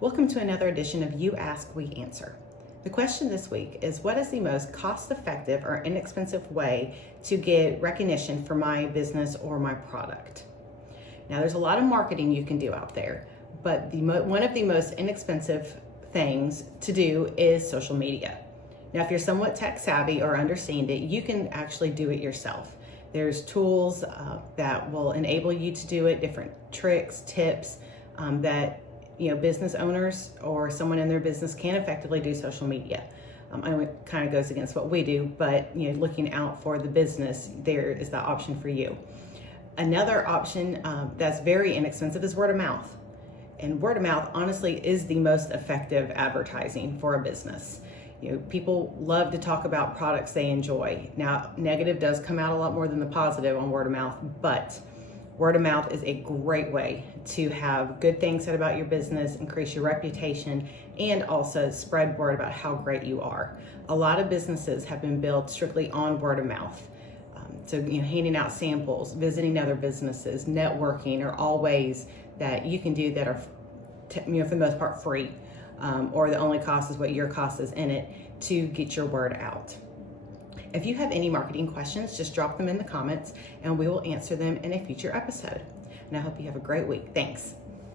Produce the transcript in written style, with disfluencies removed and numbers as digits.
Welcome to another edition of You Ask, We Answer. The question this week is, what is the most cost-effective or inexpensive way to get recognition for my business or my product? Now, there's a lot of marketing you can do out there, but one of the most inexpensive things to do is social media. Now, if you're somewhat tech savvy or understand it, you can actually do it yourself. There's tools that will enable you to do it, different tricks, tips that business owners or someone in their business can effectively do social media. I know it kind of goes against what we do, but looking out for the business, there is that option for you. Another option that's very inexpensive is word of mouth. And word of mouth, honestly, is the most effective advertising for a business. People love to talk about products they enjoy. Now, negative does come out a lot more than the positive on word of mouth, but word of mouth is a great way to have good things said about your business, increase your reputation, and also spread word about how great you are. A lot of businesses have been built strictly on word of mouth. So handing out samples, visiting other businesses, networking are all ways that you can do that are, for the most part, free, or the only cost is what your cost is in it to get your word out. If you have any marketing questions, just drop them in the comments and we will answer them in a future episode. And I hope you have a great week. Thanks.